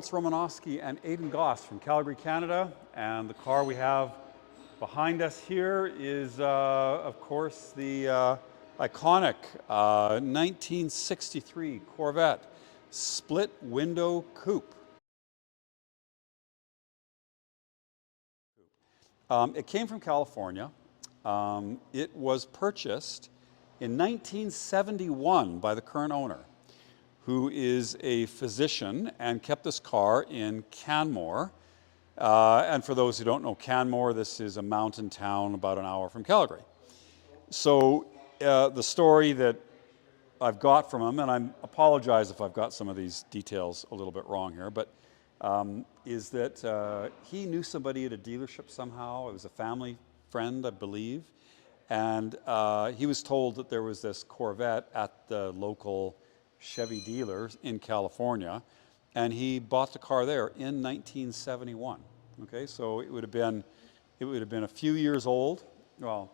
Lawrence Romanosky and Aidan Goss from Calgary, Canada, and the car we have behind us here is, of course, the iconic 1963 Corvette Split Window Coupe. It came from California. It was purchased in 1971 by the current owner, who is a physician and kept this car in Canmore. And for those who don't know Canmore, this is a mountain town about an hour from Calgary. So the story that I've got from him, and I apologize if I've got some of these details a little bit wrong here, but is that he knew somebody at a dealership somehow. It was a family friend, I believe. And he was told that there was this Corvette at the local Chevy dealers in California, and he bought the car there in 1971. Okay, so it would have been a few years old. Well,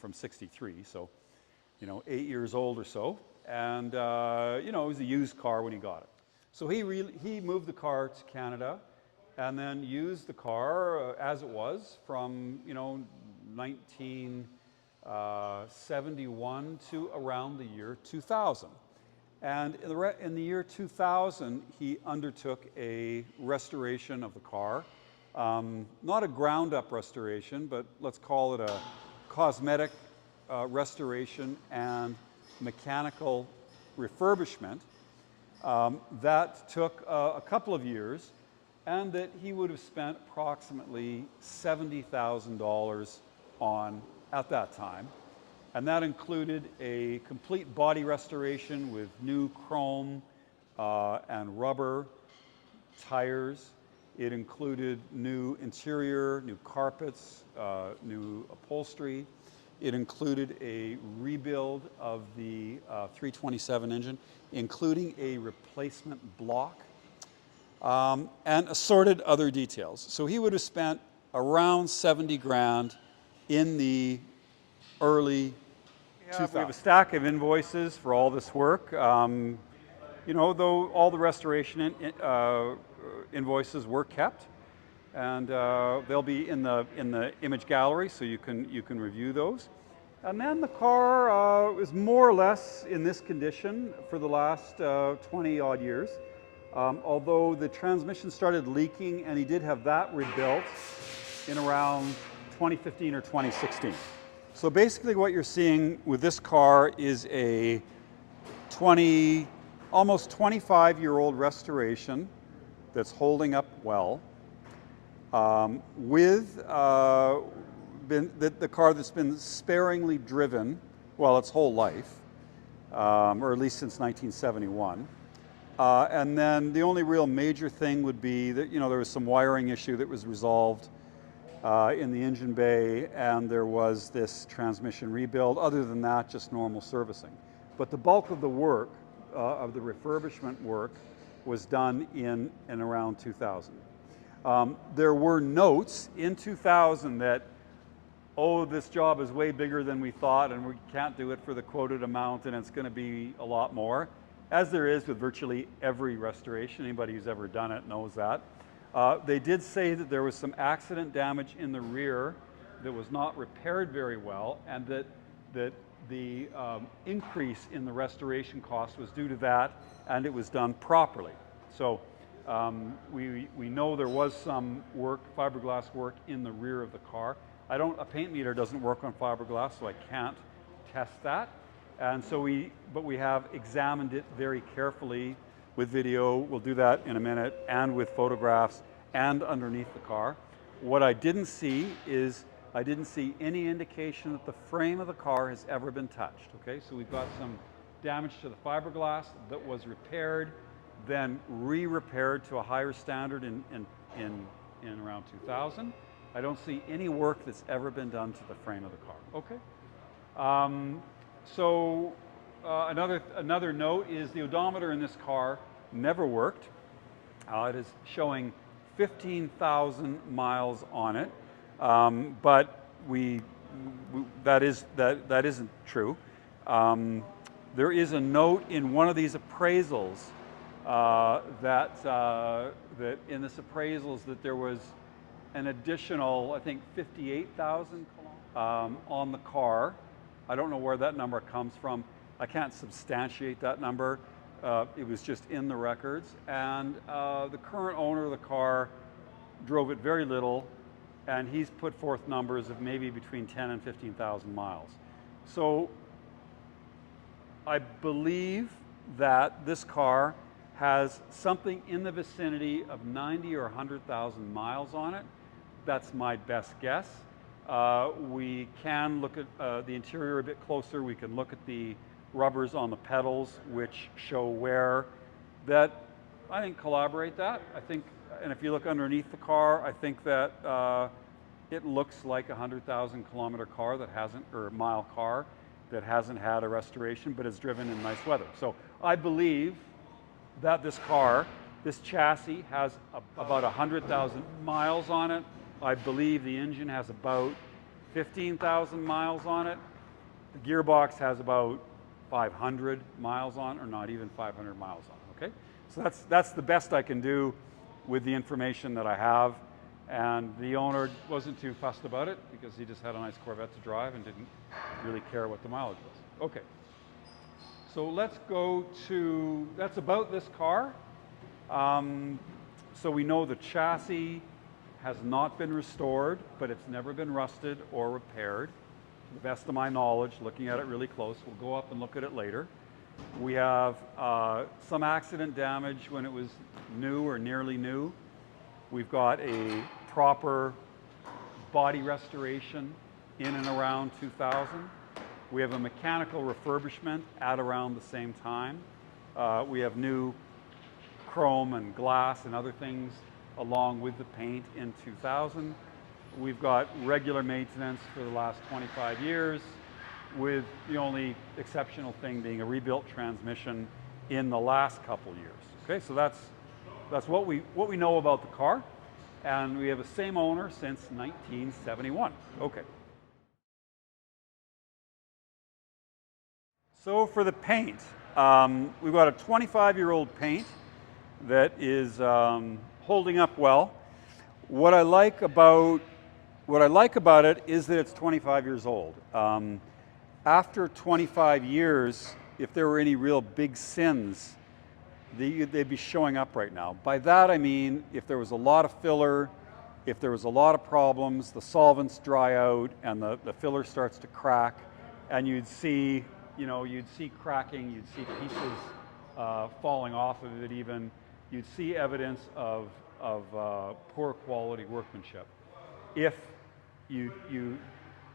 from '63, so 8 years old or so, and it was a used car when he got it. So he moved the car to Canada, and then used the car as it was from 1971 to around the year 2000. And in the year 2000, he undertook a restoration of the car. Not a ground-up restoration, but let's call it a cosmetic restoration and mechanical refurbishment that took a couple of years, and that he would have spent approximately $70,000 on at that time. And that included a complete body restoration with new chrome and rubber tires. It included new interior, new carpets, new upholstery. It included a rebuild of the 327 engine, including a replacement block, and assorted other details. So he would have spent around 70 grand in the early 2000s. We have a stack of invoices for all this work. Though all the restoration invoices were kept, and they'll be in the image gallery, so you can review those. And then the car is more or less in this condition for the last 20 odd years. Although the transmission started leaking, and he did have that rebuilt in around 2015 or 2016. So basically what you're seeing with this car is a almost 25-year-old restoration that's holding up well, with the car that's been sparingly driven, well, its whole life, or at least since 1971. And then the only real major thing would be that there was some wiring issue that was resolved in the engine bay, and there was this transmission rebuild. Other than that, just normal servicing. But the bulk of the work, of the refurbishment work, was done in and around 2000. There were notes in 2000 that, this job is way bigger than we thought, and we can't do it for the quoted amount, and it's going to be a lot more, as there is with virtually every restoration. Anybody who's ever done it knows that. They did say that there was some accident damage in the rear that was not repaired very well, and that the increase in the restoration cost was due to that, and it was done properly. So we know there was some work, fiberglass work, in the rear of the car. A paint meter doesn't work on fiberglass, so I can't test that. And so we have examined it very carefully with video. We'll do that in a minute, and with photographs, and underneath the car. What I didn't see is, I didn't see any indication that the frame of the car has ever been touched. Okay, so we've got some damage to the fiberglass that was repaired, then re-repaired to a higher standard in around 2000. I don't see any work that's ever been done to the frame of the car. Okay. Another note is the odometer in this car never worked. It is showing 15,000 miles on it, but that isn't true. There is a note in one of these appraisals that in this appraisal is that there was an additional, I think, 58,000 on the car. I don't know where that number comes from. I can't substantiate that number. It was just in the records. And the current owner of the car drove it very little, and he's put forth numbers of maybe between 10 and 15,000 miles. So I believe that this car has something in the vicinity of 90 or 100,000 miles on it. That's my best guess. We can look at the interior a bit closer. We can look at the rubbers on the pedals, which show wear that I think corroborate that. I think, and if you look underneath the car, I think that it looks like a 100,000 kilometer car that hasn't, or mile car that hasn't had a restoration, but is driven in nice weather. So I believe that this car, this chassis has about 100,000 miles on it. I believe the engine has about 15,000 miles on it. The gearbox has about 500 miles on it, or not even 500 miles on it, okay? So that's the best I can do with the information that I have. And the owner wasn't too fussed about it because he just had a nice Corvette to drive and didn't really care what the mileage was. Okay. So let's go to, that's about this car. So we know the chassis has not been restored, but it's never been rusted or repaired. To the best of my knowledge, looking at it really close, we'll go up and look at it later. We have some accident damage when it was new or nearly new. We've got a proper body restoration in and around 2000. We have a mechanical refurbishment at around the same time. We have new chrome and glass and other things along with the paint in 2000. We've got regular maintenance for the last 25 years, with the only exceptional thing being a rebuilt transmission in the last couple years. Okay, so that's what we know about the car, and we have the same owner since 1971. Okay. So for the paint, we've got a 25-year-old paint that is holding up well. What I like about it is that it's 25 years old. After 25 years, if there were any real big sins, they'd be showing up right now. By that I mean if there was a lot of filler, if there was a lot of problems, the solvents dry out and the filler starts to crack, and you'd see cracking, you'd see pieces falling off of it even. You'd see evidence of poor quality workmanship. If you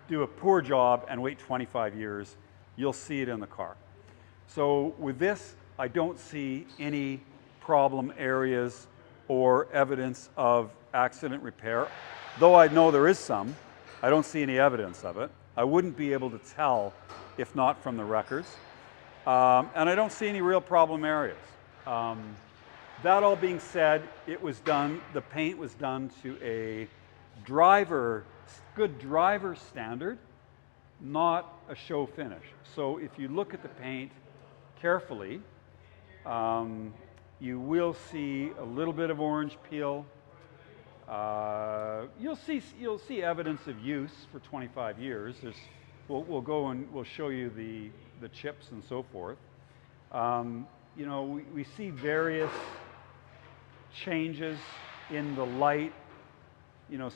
do a poor job and wait 25 years, you'll see it in the car. So with this, I don't see any problem areas or evidence of accident repair. Though I know there is some, I don't see any evidence of it. I wouldn't be able to tell if not from the records. And I don't see any real problem areas. That all being said, the paint was done to a good driver standard, not a show finish. So if you look at the paint carefully, you will see a little bit of orange peel. You'll see evidence of use for 25 years. We'll go and we'll show you the chips and so forth. We see various changes in the light.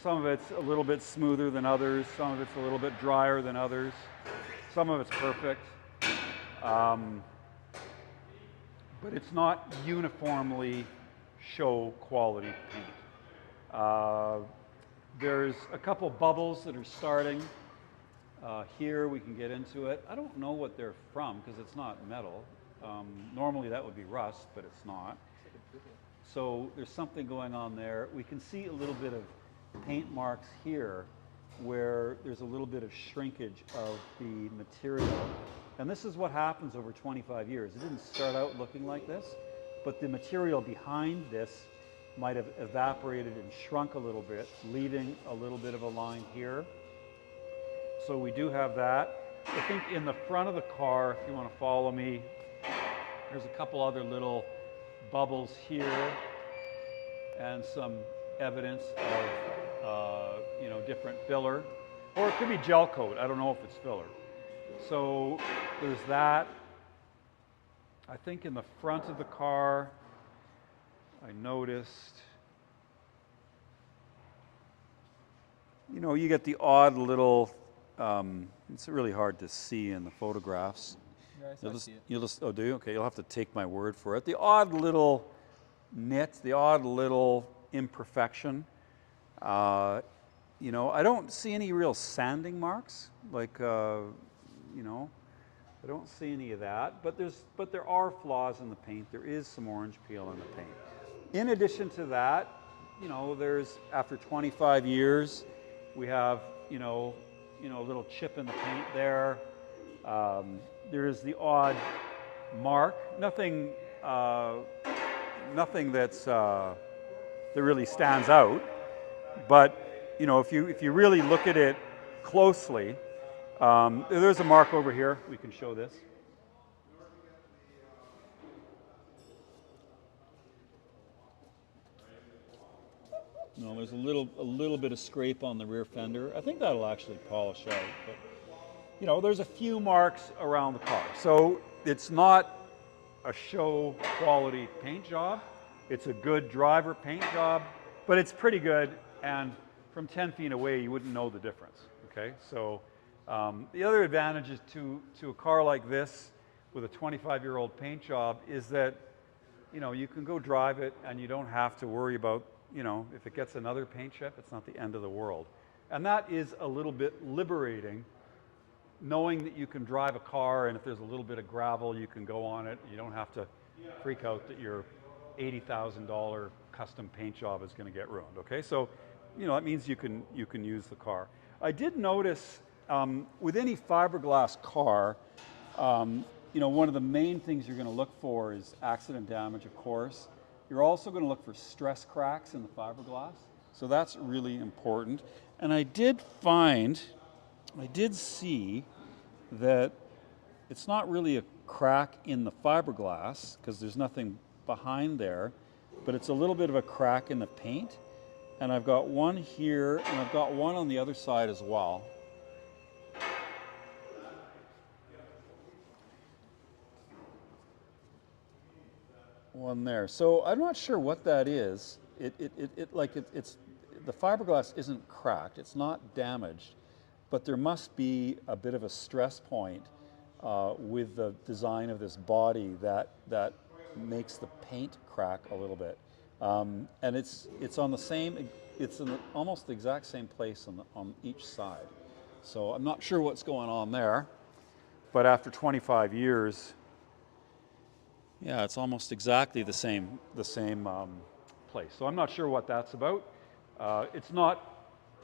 Some of it's a little bit smoother than others. Some of it's a little bit drier than others. Some of it's perfect. But it's not uniformly show quality paint. There's a couple bubbles that are starting. Here we can get into it. I don't know what they're from because it's not metal. Normally that would be rust, but it's not. So there's something going on there. We can see a little bit of paint marks here where there's a little bit of shrinkage of the material. And this is what happens over 25 years. It didn't start out looking like this, but the material behind this might have evaporated and shrunk a little bit, leaving a little bit of a line here. So we do have that. I think in the front of the car, if you want to follow me, there's a couple other little bubbles here, and some evidence of different filler, or it could be gel coat. I don't know if it's filler. So there's that. I think in the front of the car, I noticed, you get the odd little, it's really hard to see in the photographs. Yeah, I see it. You'll just, oh, do you? Okay, you'll have to take my word for it. The odd little nit, the odd little imperfection. I don't see any real sanding marks, like, I don't see any of that, but there are flaws in the paint. There is some orange peel in the paint. In addition to that, there's, after 25 years, we have, a little chip in the paint there. There is the odd mark. Nothing that's that really stands out. But if you really look at it closely, there's a mark over here. We can show this. No, there's a little bit of scrape on the rear fender. I think that'll actually polish out. But there's a few marks around the car. So it's not a show quality paint job. It's a good driver paint job, but it's pretty good. And from 10 feet away, you wouldn't know the difference. Okay, so the other advantages to a car like this with a 25-year-old paint job is that you can go drive it and you don't have to worry about if it gets another paint chip, it's not the end of the world. And that is a little bit liberating, knowing that you can drive a car and if there's a little bit of gravel, you can go on it. You don't have to freak out that your $80,000 custom paint job is going to get ruined. Okay, so that means you can use the car. I did notice with any fiberglass car, one of the main things you're going to look for is accident damage, of course. You're also going to look for stress cracks in the fiberglass. So that's really important. And I did see that it's not really a crack in the fiberglass because there's nothing behind there, but it's a little bit of a crack in the paint. And I've got one here and I've got one on the other side as well. One there. So I'm not sure what that is. It's the fiberglass isn't cracked. It's not damaged, but there must be a bit of a stress point with the design of this body that makes the paint crack a little bit. And it's on the same. It's in almost the exact same place on each side. So I'm not sure what's going on there, but after 25 years. Yeah, it's almost exactly the same place. So I'm not sure what that's about. It's not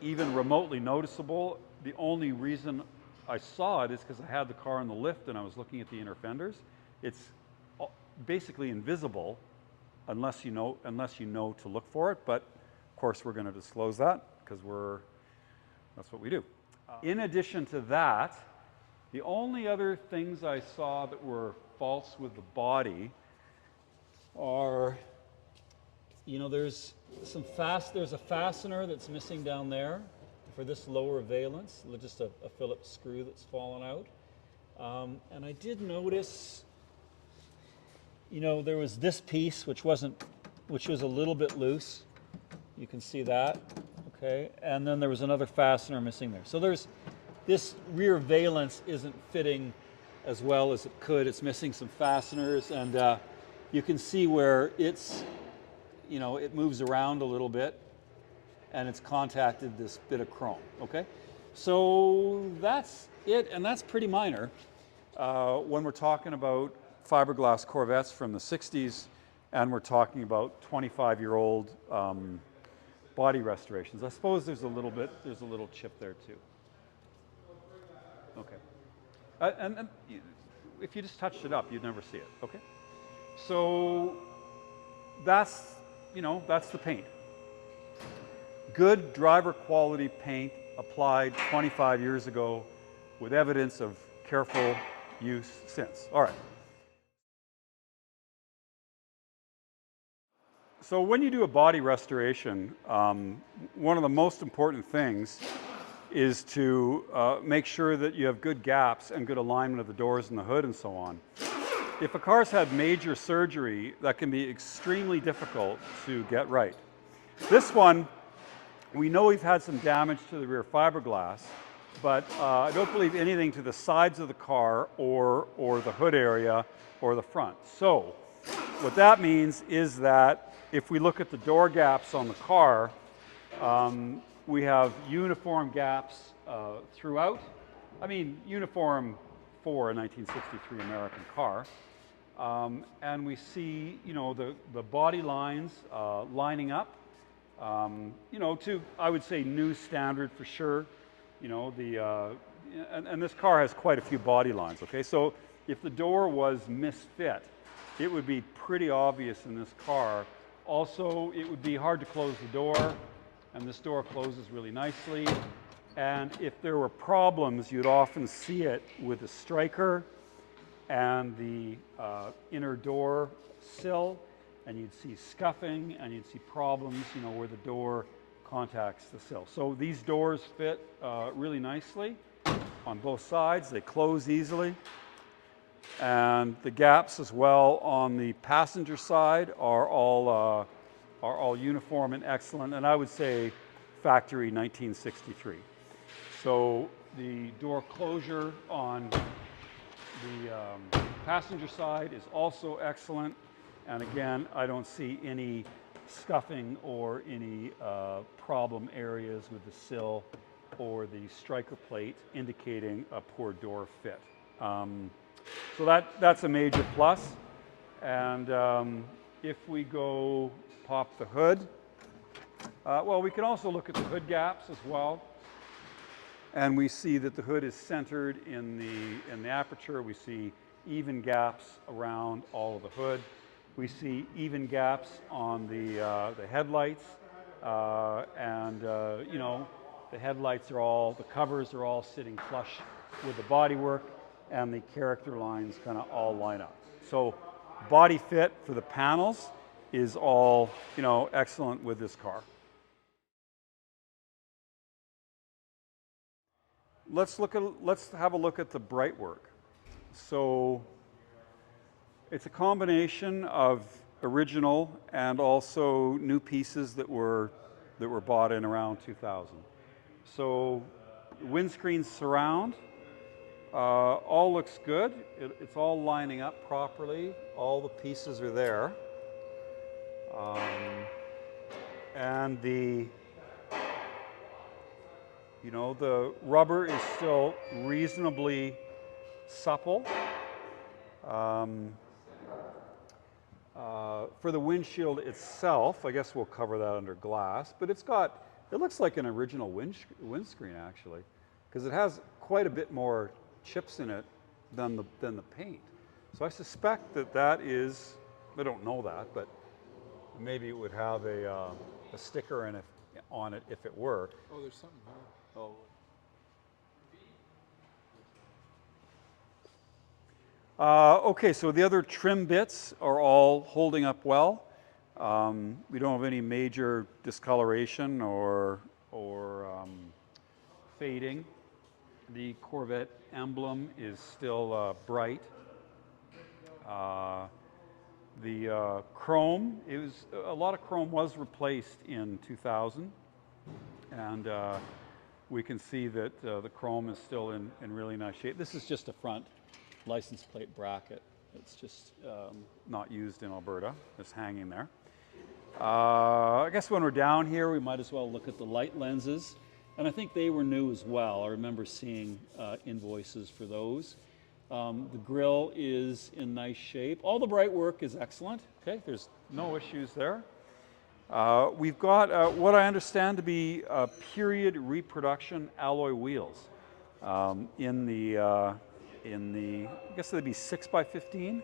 even remotely noticeable. The only reason I saw it is because I had the car in the lift and I was looking at the inner fenders. It's basically invisible unless you know to look for it. But of course, we're going to disclose that because that's what we do. In addition to that, the only other things I saw that were faults with the body are, there's a fastener that's missing down there for this lower valence, just a Phillips screw that's fallen out. And I did notice, there was this piece which was a little bit loose. You can see that, okay? And then there was another fastener missing there. So this rear valence isn't fitting as well as it could. It's missing some fasteners, and you can see where it moves around a little bit, and it's contacted this bit of chrome, okay? So that's it, and that's pretty minor when we're talking about fiberglass Corvettes from the 60s, and we're talking about 25-year-old body restorations. I suppose there's a little chip there too. Okay. And if you just touched it up, you'd never see it, okay? So that's the paint. Good driver quality paint applied 25 years ago with evidence of careful use since. All right. So when you do a body restoration, one of the most important things is to make sure that you have good gaps and good alignment of the doors and the hood and so on. If a car's had major surgery, that can be extremely difficult to get right. This one, we know we've had some damage to the rear fiberglass, but I don't believe anything to the sides of the car or the hood area or the front. So what that means is that if we look at the door gaps on the car, we have uniform gaps throughout. I mean, uniform for a 1963 American car. And we see, you know, the body lines lining up, you know, to, I would say, new standard for sure. You know, and this car has quite a few body lines, okay? So if the door was misfit, it would be pretty obvious in this car. Also, it would be hard to close the door, and this door closes really nicely. And if there were problems, you'd often see it with the striker and the inner door sill, and you'd see scuffing, and you'd see problems, you know, where the door contacts the sill. So these doors fit really nicely on both sides. They close easily. And the gaps as well on the passenger side are all uniform and excellent, and I would say factory 1963. So the door closure on the passenger side is also excellent, and again, I don't see any scuffing or any problem areas with the sill or the striker plate indicating a poor door fit. So that's a major plus. And if we go pop the hood, well, we can also look at the hood gaps as well. And we see that the hood is centered in the aperture. We see even gaps around all of the hood. We see even gaps on the headlights. You know, the headlights are all, the covers are all sitting flush with the bodywork, and the character lines kind of all line up. So body fit for the panels is all, you know, excellent with this car. Let's have a look at the bright work. So it's a combination of original and also new pieces that were bought in around 2000. So windscreen surround, all looks good. It's all lining up properly. All the pieces are there. And the rubber is still reasonably supple. For the windshield itself, I guess we'll cover that under glass, but it looks like an original windscreen actually, because it has quite a bit more chips in it than the paint. So I suspect that is, I don't know that, but maybe it would have a sticker on it if it were. Oh, there's something here. Oh. Okay, so the other trim bits are all holding up well. We don't have any major discoloration or fading. The Corvette emblem is still bright. The chrome, a lot of chrome was replaced in 2000, and we can see that the chrome is still in really nice shape. This is just a front license plate bracket. It's just not used in Alberta. It's hanging there. I guess when we're down here, we might as well look at the light lenses. And I think they were new as well. I remember seeing invoices for those. The grille is in nice shape. All the bright work is excellent. Okay, there's no issues there. We've got what I understand to be period reproduction alloy wheels in the, I guess they'd be 6x15,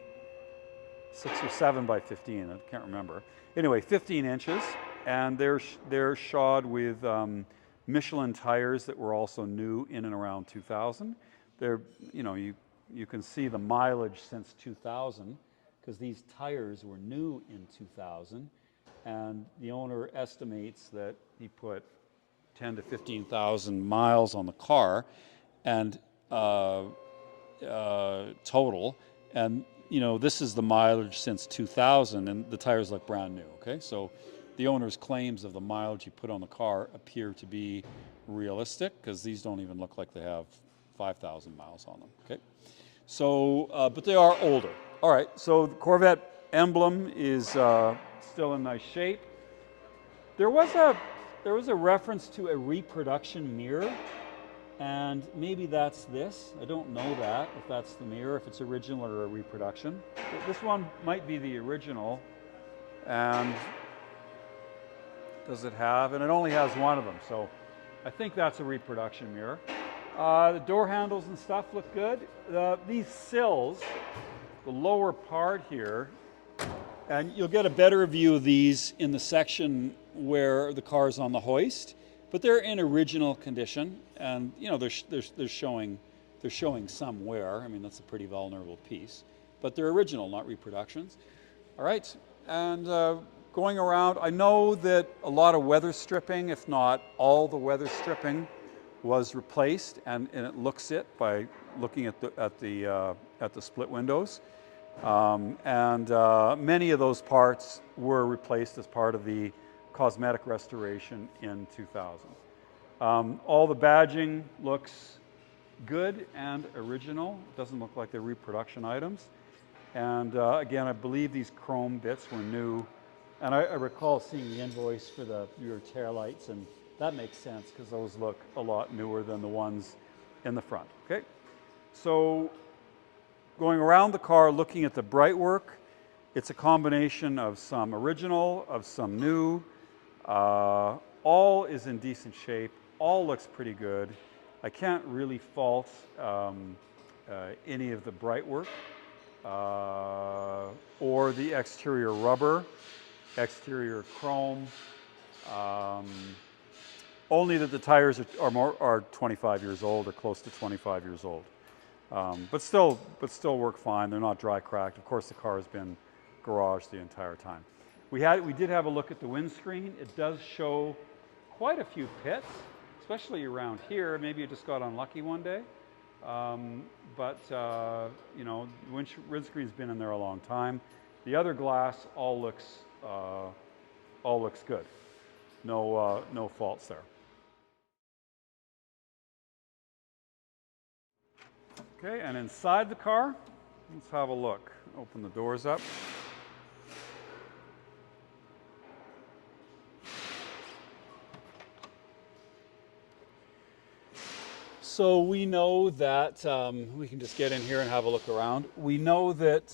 6 or 7x15. I can't remember. Anyway, 15 inches, and they're shod with Michelin tires that were also new in and around 2000. They're, you can see the mileage since 2000 because these tires were new in 2000. and the owner estimates that he put 10 to 15,000 miles on the car, and total, and this is the mileage since 2000, and the tires look brand new. Okay, so the owner's claims of the mileage you put on the car appear to be realistic, because these don't even look like they have 5,000 miles on them. Okay, so but they are older. All right, so the Corvette emblem is still in nice shape. There was a reference to a reproduction mirror, and maybe that's this. I don't know that, if that's the mirror, if it's original or a reproduction. This one might be the original. And does it have? And it only has one of them, so I think that's a reproduction mirror. The door handles and stuff look good. These sills, the lower part here, and you'll get a better view of these in the section where the car's on the hoist, but they're in original condition, and they're showing some wear. I mean, that's a pretty vulnerable piece, but they're original, not reproductions. All right, and going around, I know that a lot of weather stripping, if not all the weather stripping, was replaced, and it looks it by looking at the split windows. And many of those parts were replaced as part of the cosmetic restoration in 2000. All the badging looks good and original. It doesn't look like they're reproduction items. And again, I believe these chrome bits were new. And I recall seeing the invoice for the rear taillights, and that makes sense because those look a lot newer than the ones in the front. Okay, so going around the car, looking at the brightwork, it's a combination of some original, of some new. All is in decent shape. All looks pretty good. I can't really fault any of the brightwork or the exterior rubber, exterior chrome. Only that the tires are 25 years old, or close to 25 years old. But still work fine. They're not dry cracked. Of course, the car has been garaged the entire time. We did have a look at the windscreen. It does show quite a few pits, especially around here. Maybe it just got unlucky one day. But windscreen's been in there a long time. The other glass all looks good. No faults there. Okay, and inside the car, let's have a look. Open the doors up. So we know that, we can just get in here and have a look around. We know that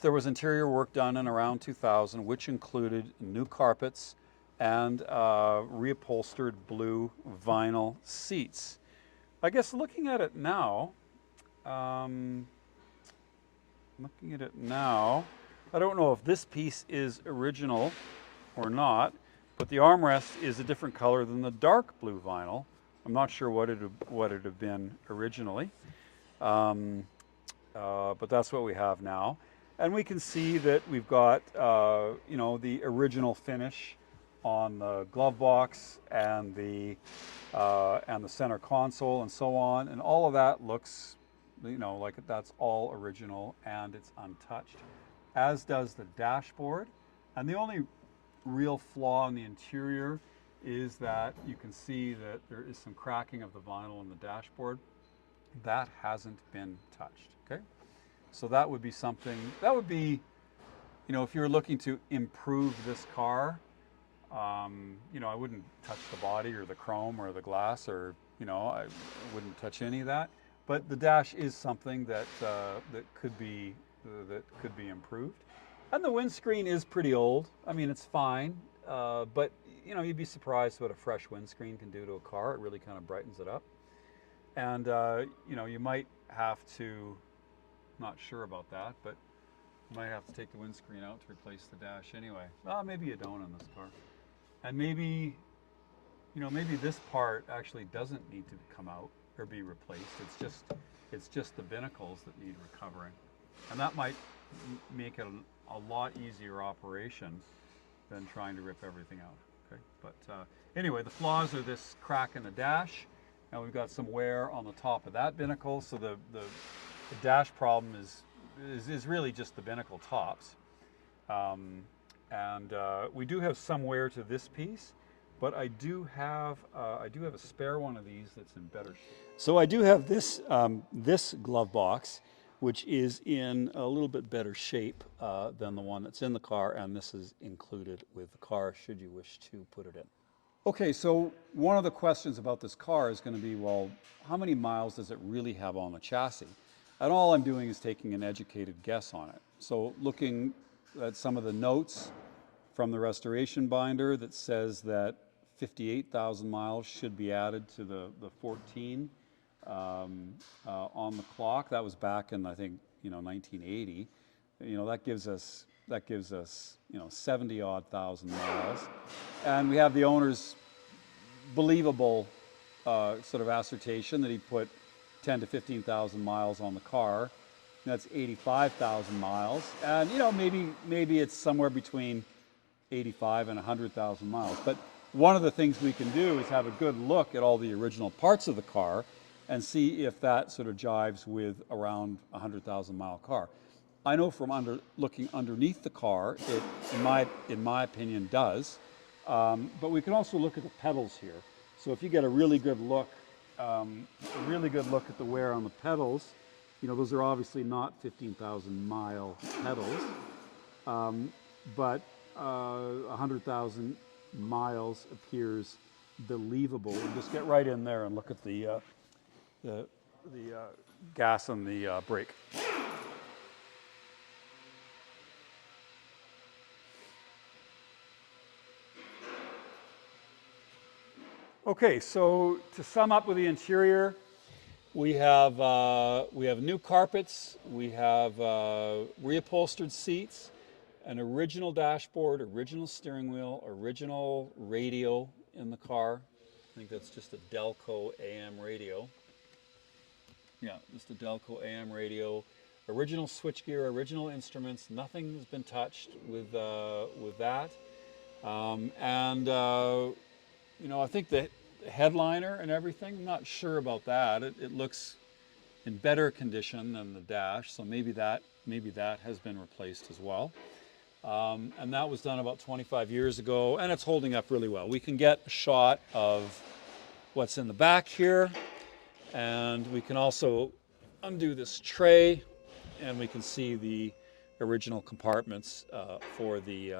there was interior work done in around 2000, which included new carpets and reupholstered blue vinyl seats. I guess looking at it now, I don't know if this piece is original or not, but the armrest is a different color than the dark blue vinyl. I'm not sure what it have been originally, but that's what we have now. And we can see that we've got the original finish on the glove box and the center console and so on, and all of that looks like that's all original and it's untouched, as does the dashboard. And the only real flaw in the interior is that you can see that there is some cracking of the vinyl in the dashboard. That hasn't been touched. Okay, so that would be something, that would be, if you're looking to improve this car, I wouldn't touch the body or the chrome or the glass, or I wouldn't touch any of that. But the dash is something that that could be improved. And the windscreen is pretty old. I mean, it's fine, but you'd be surprised what a fresh windscreen can do to a car. It really kind of brightens it up. And you might have to, not sure about that, but you might have to take the windscreen out to replace the dash anyway. Well, maybe you don't on this car. And maybe this part actually doesn't need to come out or be replaced. It's just the binnacles that need recovering, and that might make it a lot easier operation than trying to rip everything out. Okay, but anyway, the flaws are this crack in the dash, and we've got some wear on the top of that binnacle. So the dash problem is really just the binnacle tops, and we do have some wear to this piece, but I do have a spare one of these that's in better shape. So I do have this this glove box, which is in a little bit better shape than the one that's in the car, and this is included with the car should you wish to put it in. Okay, so one of the questions about this car is going to be, well, how many miles does it really have on the chassis? And all I'm doing is taking an educated guess on it. So looking at some of the notes from the restoration binder that says that 58,000 miles should be added to the 14 on the clock. That was back in, I think, 1980. That gives us 70 odd thousand miles, and we have the owner's believable sort of assertion that he put 10 to 15,000 miles on the car. That's 85,000 miles, and maybe it's somewhere between 85 and 100,000 miles. But one of the things we can do is have a good look at all the original parts of the car and see if that sort of jives with around a 100,000 mile car. I know from looking underneath the car, it, in my opinion, does. But we can also look at the pedals here. So if you get a really good look at the wear on the pedals, those are obviously not 15,000 mile pedals, but 100,000 miles appears believable. And just get right in there and look at the gas and the brake. Okay, so to sum up with the interior, we have new carpets, we have reupholstered seats, an original dashboard, original steering wheel, original radio in the car. I think that's just a Delco AM radio. Yeah, just a Delco AM radio. Original switchgear, original instruments. Nothing has been touched with that. I think the headliner and everything, I'm not sure about that. It looks in better condition than the dash, so maybe that has been replaced as well. And that was done about 25 years ago, and it's holding up really well. We can get a shot of what's in the back here, and we can also undo this tray, and we can see the original compartments for the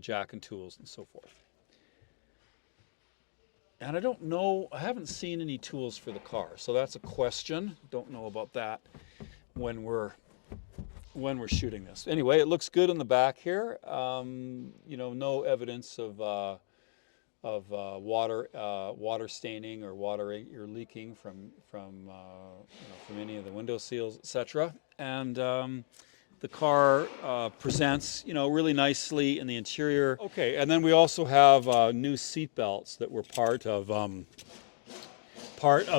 jack and tools and so forth. And I don't know, I haven't seen any tools for the car, so that's a question. Don't know about that when we're shooting this. Anyway, it looks good in the back here. No evidence of water staining or water leaking from any of the window seals, etc. And the car presents, really nicely in the interior. Okay, and then we also have new seat belts that were part of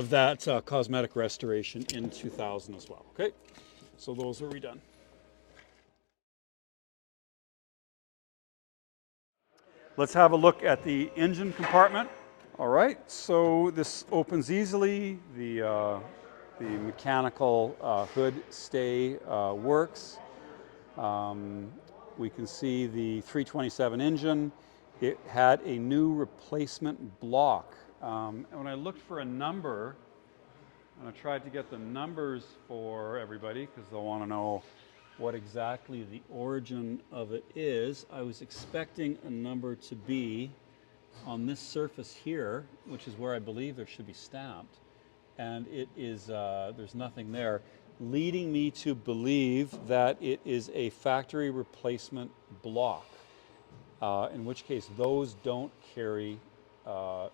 that cosmetic restoration in 2000 as well. Okay, so those are redone. Let's have a look at the engine compartment. All right, so this opens easily. The mechanical hood stay works. We can see the 327 engine. It had a new replacement block. And when I looked for a number, and I tried to get the numbers for everybody because they'll want to know what exactly the origin of it is, I was expecting a number to be on this surface here, which is where I believe there should be stamped. And it is, there's nothing there, leading me to believe that it is a factory replacement block, in which case those don't carry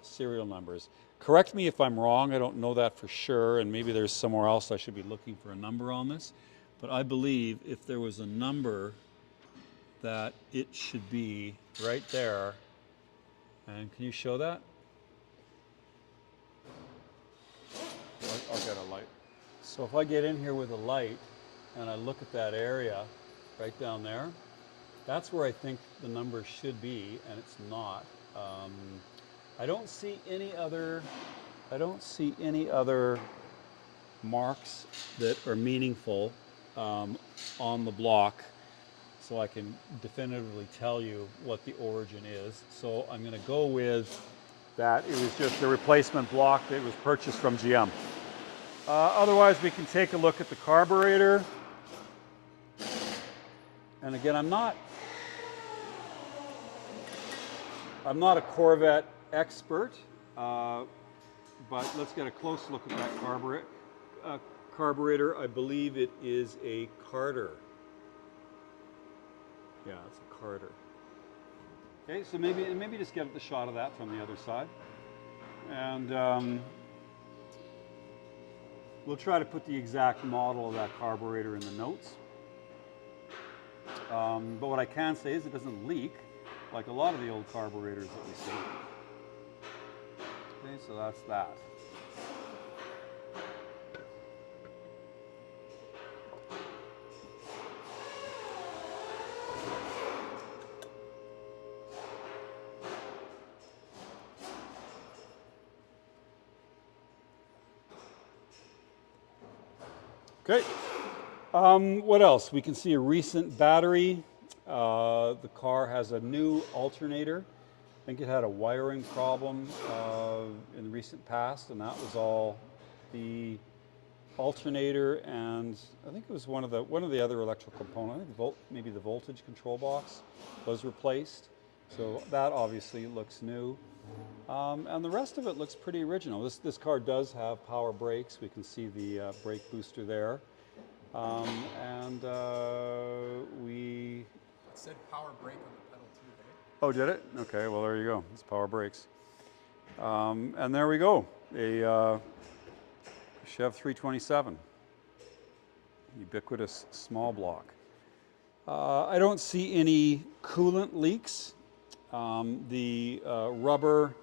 serial numbers. Correct me if I'm wrong, I don't know that for sure, and maybe there's somewhere else I should be looking for a number on this, but I believe if there was a number that it should be right there. And can you show that? I'll get a light. So if I get in here with a light, and I look at that area right down there, that's where I think the number should be, and it's not. I don't see any other. I don't see any other marks that are meaningful on the block, so I can definitively tell you what the origin is. So I'm going to go with that. It was just the replacement block that was purchased from GM. Otherwise, we can take a look at the carburetor. And again, I'm not a Corvette expert, but let's get a close look at that carburetor. I believe it is a Carter. Yeah, it's a Carter. Okay, so maybe just get the shot of that from the other side. And we'll try to put the exact model of that carburetor in the notes. But what I can say is it doesn't leak like a lot of the old carburetors that we see. Okay, so that's that. Okay. What else? We can see a recent battery. The car has a new alternator. I think it had a wiring problem in the recent past, and that was all the alternator, and I think it was one of the other electrical components. I think maybe the voltage control box was replaced. So that obviously looks new. And the rest of it looks pretty original. This car does have power brakes. We can see the brake booster there. And we... It said power brake on the pedal too, right? Oh, did it? Okay, well there you go. It's power brakes. And there we go. A Chev 327. Ubiquitous small block. I don't see any coolant leaks. The rubber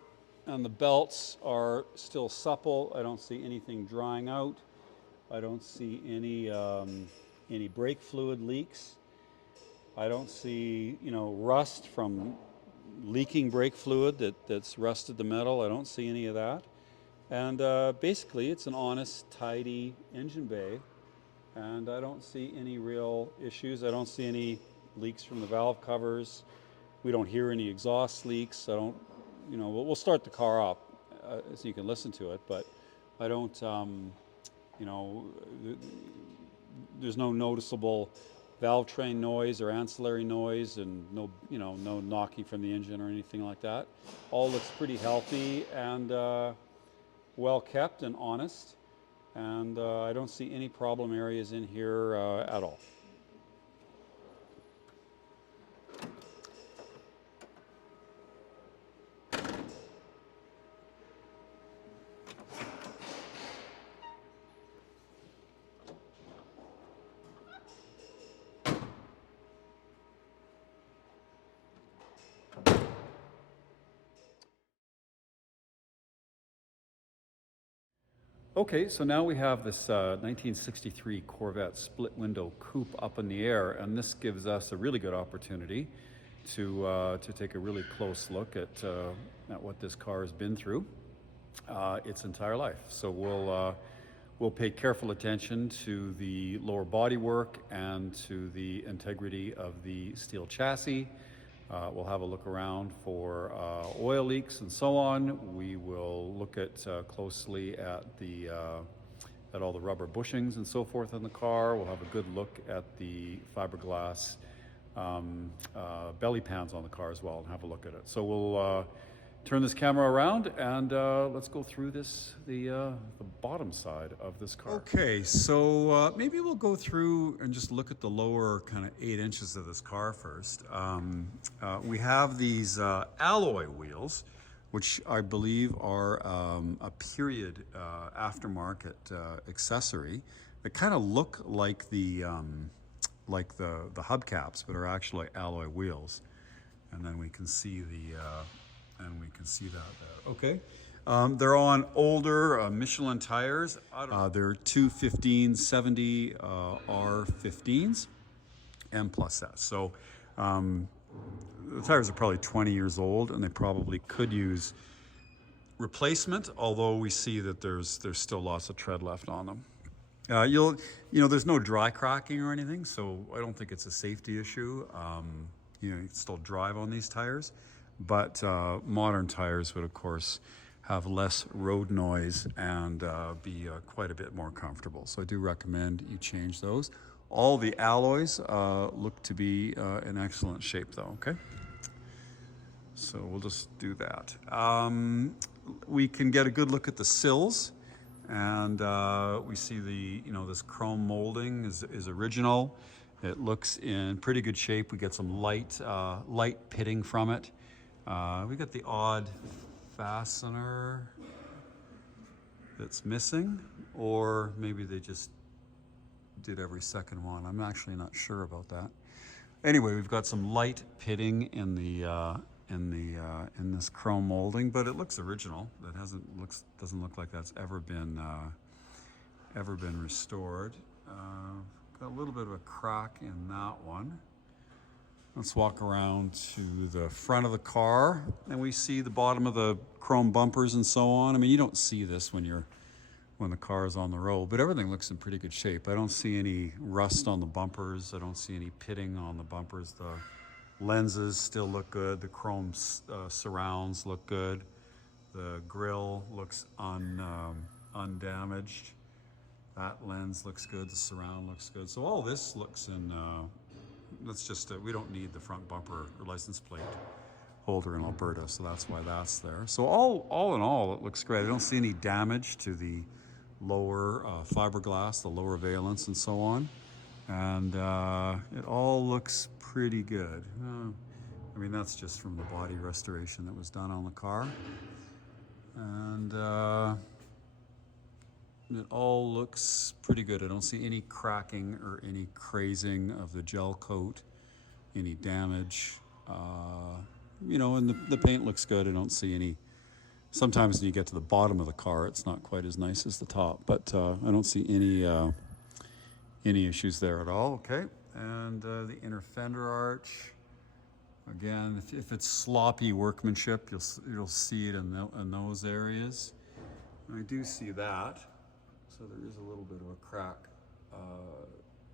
and the belts are still supple. I don't see anything drying out. I don't see any brake fluid leaks. I don't see, rust from leaking brake fluid that's rusted the metal. I don't see any of that. And basically, it's an honest, tidy engine bay. And I don't see any real issues. I don't see any leaks from the valve covers. We don't hear any exhaust leaks. I don't, we'll start the car up so you can listen to it, but I don't, there's no noticeable valve train noise or ancillary noise, and no knocking from the engine or anything like that. All looks pretty healthy and well kept and honest, and I don't see any problem areas in here at all. Okay, so now we have this 1963 Corvette split window coupe up in the air, and this gives us a really good opportunity to take a really close look at what this car has been through its entire life. So we'll pay careful attention to the lower bodywork and to the integrity of the steel chassis. We'll have a look around for oil leaks and so on. We will look at closely at all the rubber bushings and so forth in the car. We'll have a good look at the fiberglass belly pans on the car as well and have a look at it. So we'll turn this camera around and let's go through the bottom side of this car. Okay, so maybe we'll go through and just look at the lower kind of 8 inches of this car first. We have these alloy wheels, which I believe are a period aftermarket accessory. They kind of look like the hubcaps, but are actually alloy wheels. And then we can see that there. Okay. They're on older Michelin tires. They're 215/70 R15s, M plus S. So the tires are probably 20 years old, and they probably could use replacement, although we see that there's still lots of tread left on them. There's no dry cracking or anything, so I don't think it's a safety issue. You can still drive on these tires, but modern tires would, of course, have less road noise and be quite a bit more comfortable. So I do recommend you change those. All the alloys look to be in excellent shape though, okay? So we'll just do that. We can get a good look at the sills, and we see this chrome molding is original. It looks in pretty good shape. We get some light pitting from it. We got the odd fastener that's missing, or maybe they just did every second one. I'm actually not sure about that. Anyway, we've got some light pitting in this chrome molding, but it looks original. That doesn't look like that's ever been restored. Got a little bit of a crack in that one. Let's walk around to the front of the car, and we see the bottom of the chrome bumpers and so on. I mean, you don't see this when the car is on the road, but everything looks in pretty good shape. I don't see any rust on the bumpers. I don't see any pitting on the bumpers. The lenses still look good. The chrome surrounds look good. The grille looks undamaged. That lens looks good. The surround looks good. So all this looks in, that's just, we don't need the front bumper or license plate holder in Alberta, so that's why that's there. So all in all, it looks great. I don't see any damage to the lower fiberglass, the lower valence and so on. And it all looks pretty good. I mean, that's just from the body restoration that was done on the car. And it all looks pretty good. I don't see any cracking or any crazing of the gel coat, any damage. And the paint looks good. I don't see any. Sometimes when you get to the bottom of the car, it's not quite as nice as the top, but I don't see any issues there at all. Okay, and the inner fender arch. Again, if it's sloppy workmanship, you'll see it in those areas. I do see that. So there is a little bit of a crack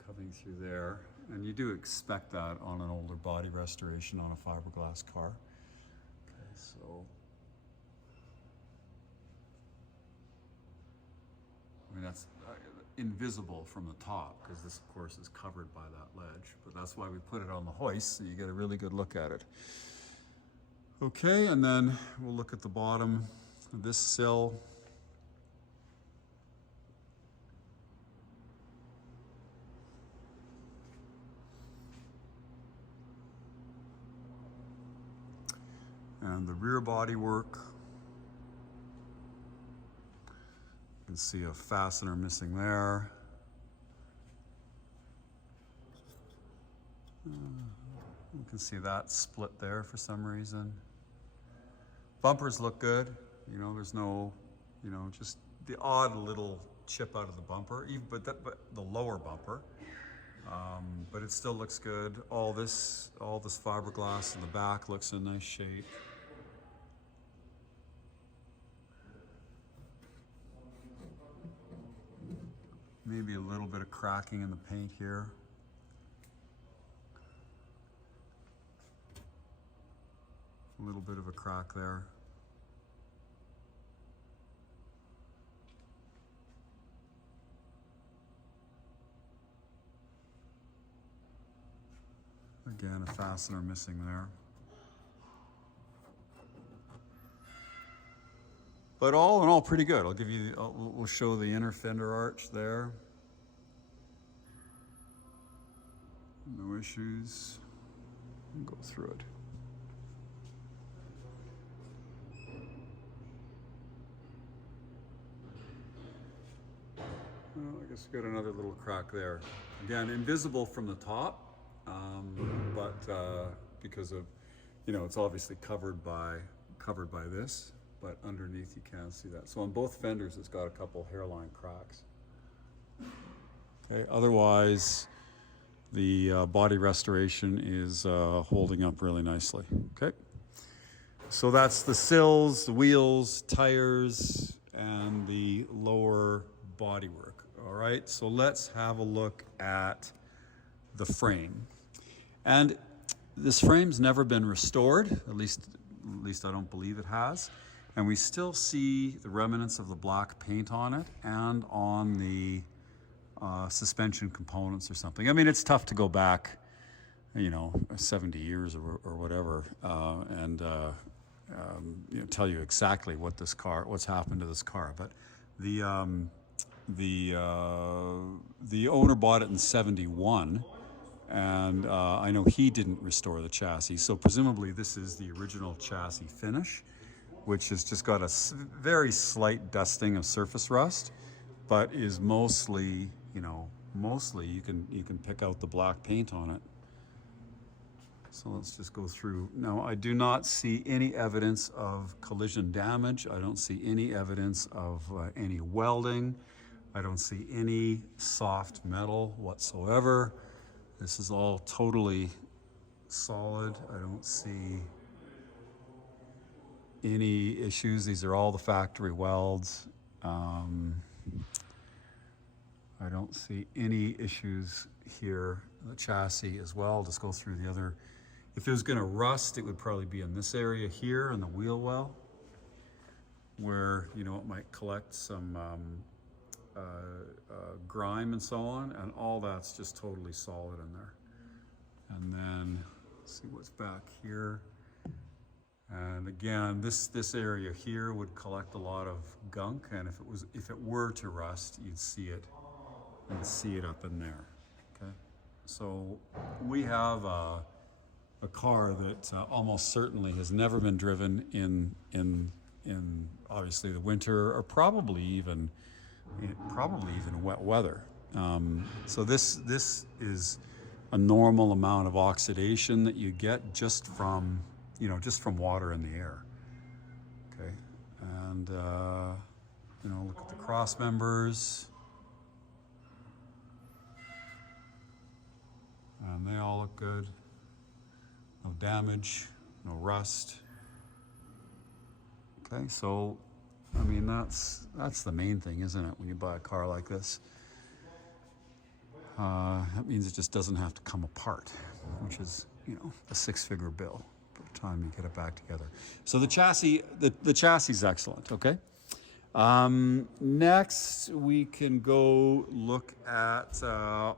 coming through there. And you do expect that on an older body restoration on a fiberglass car. Okay, so. I mean, that's invisible from the top, because this, of course, is covered by that ledge. But that's why we put it on the hoist, so you get a really good look at it. Okay, and then we'll look at the bottom of this sill. And the rear body work. You can see a fastener missing there. You can see that split there for some reason. Bumpers look good. There's no, just the odd little chip out of the bumper, but the lower bumper. But it still looks good. All this fiberglass in the back looks in nice shape. Maybe a little bit of cracking in the paint here. A little bit of a crack there. Again, a fastener missing there. But all in all, pretty good. We'll show the inner fender arch there. No issues. We'll go through it. Well, I guess we got another little crack there. Again, invisible from the top, but because of, it's obviously covered by this. but underneath you can't see that. So on both fenders, it's got a couple hairline cracks. Okay, otherwise, the body restoration is holding up really nicely. Okay, so that's the sills, the wheels, tires, and the lower bodywork. All right, so let's have a look at the frame. And this frame's never been restored, at least I don't believe it has. And we still see the remnants of the black paint on it and on the suspension components or something. I mean, it's tough to go back, 70 years or whatever, and tell you exactly what's happened to this car. But the owner bought it in '71, and I know he didn't restore the chassis. So presumably this is the original chassis finish, which has just got a very slight dusting of surface rust, but is mostly you can pick out the black paint on it. So let's just go through. Now, I do not see any evidence of collision damage. I don't see any evidence of any welding. I don't see any soft metal whatsoever. This is all totally solid. I don't see any issues. These are all the factory welds. I don't see any issues here. The chassis as well. Just go through the other. If it was going to rust, it would probably be in this area here in the wheel well, where it might collect some grime and so on, and all that's just totally solid in there. And then let's see what's back here. And again, this area here would collect a lot of gunk, and if it were to rust, you'd see it up in there. Okay, so we have a car that almost certainly has never been driven in obviously the winter, or probably even wet weather. So this is a normal amount of oxidation that you get just from water in the air. Okay, and look at the cross members, and they all look good. No damage, no rust. Okay, so I mean that's the main thing, isn't it? When you buy a car like this, that means it just doesn't have to come apart, which is a six-figure bill by the time you get it back together. So the chassis is excellent. Okay. Next, we can go look at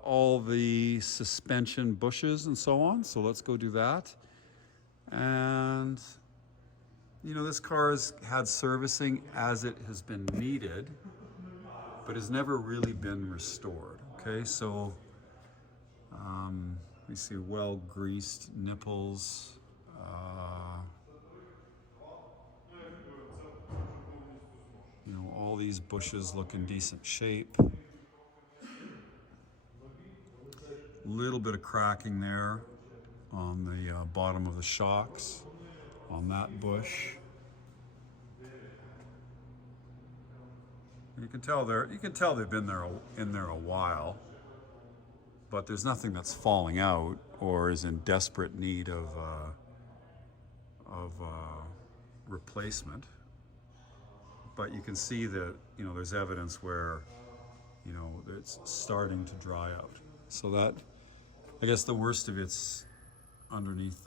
all the suspension bushes and so on. So let's go do that. And this car has had servicing as it has been needed, but has never really been restored. Okay, so we see well-greased nipples. All these bushes look in decent shape. Little bit of cracking there on the bottom of the shocks on that bush. You can tell they've been in there a while, but there's nothing that's falling out or is in desperate need of replacement. But you can see that there's evidence where it's starting to dry out. So that, I guess, the worst of it's underneath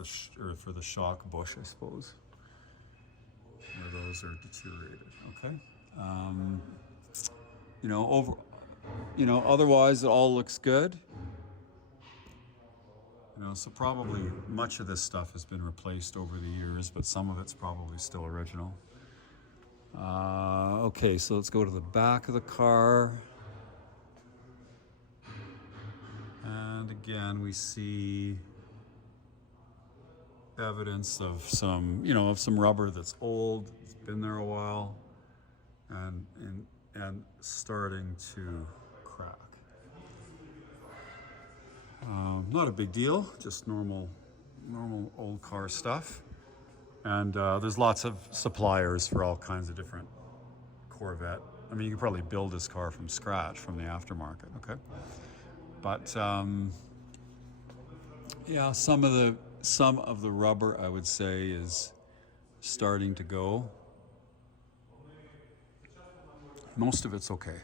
for the shock bush, I suppose, where those are deteriorated. Okay. Otherwise it all looks good. So probably much of this stuff has been replaced over the years, but some of it's probably still original. Okay, so let's go to the back of the car. And again, we see evidence of some rubber that's old, it's been there a while, and starting to crack. Not a big deal, just normal old car stuff. And there's lots of suppliers for all kinds of different Corvette. I mean, you can probably build this car from scratch from the aftermarket, okay? But yeah, some of the rubber, I would say, is starting to go. Most of it's okay.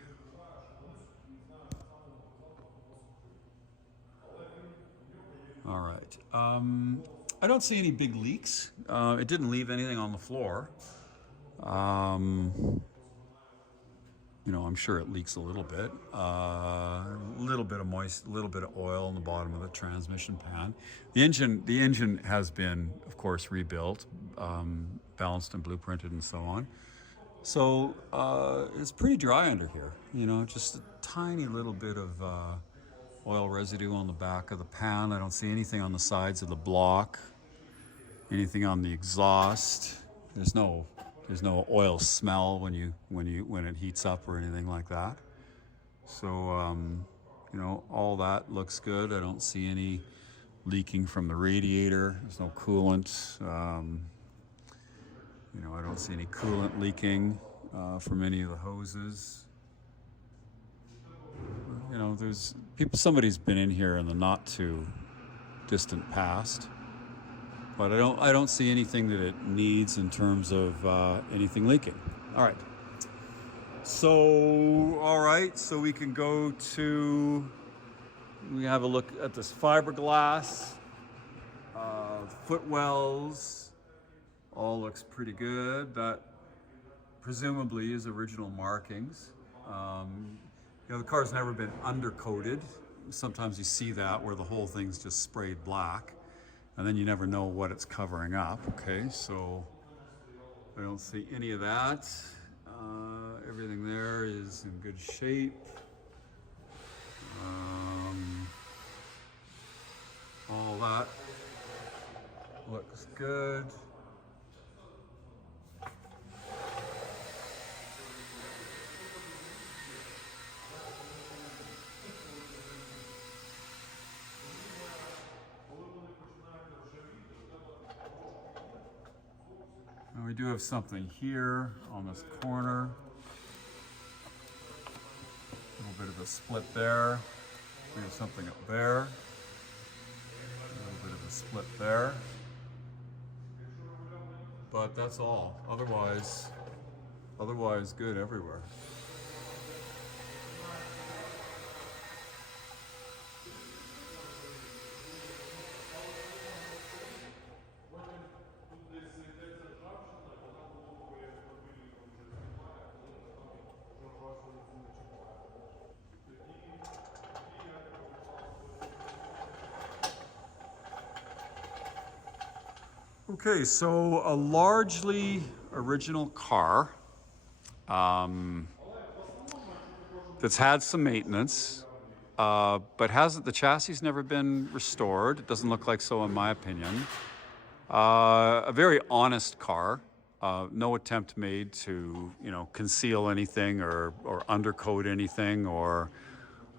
All right. I don't see any big leaks. It didn't leave anything on the floor. You know, I'm sure it leaks a little bit. A little bit of oil in the bottom of the transmission pan. The engine has been, of course, rebuilt, balanced and blueprinted and so on. So it's pretty dry under here. You know, just a tiny little bit of oil residue on the back of the pan. I don't see anything on the sides of the block. Anything on the exhaust. There's no oil smell when it heats up or anything like that. So you know, all that looks good. I don't see any leaking from the radiator. There's no coolant. You know, I don't see any coolant leaking from any of the hoses. You know, somebody's been in here in the not too distant past. But I don't see anything that it needs in terms of anything leaking. All right. So we can go to, we have a look at this fiberglass, footwells, all looks pretty good. That presumably is original markings. You know, the car's never been undercoated. Sometimes you see that where the whole thing's just sprayed black. And then you never know what it's covering up, okay? So I don't see any of that. Everything there is in good shape. All that looks good. And we do have something here on this corner. A little bit of a split there. We have something up there. A little bit of a split there. But that's all. Otherwise good everywhere. Okay, so a largely original car that's had some maintenance, but the chassis never been restored. It doesn't look like so in my opinion. A very honest car. No attempt made to, you know, conceal anything or undercoat anything or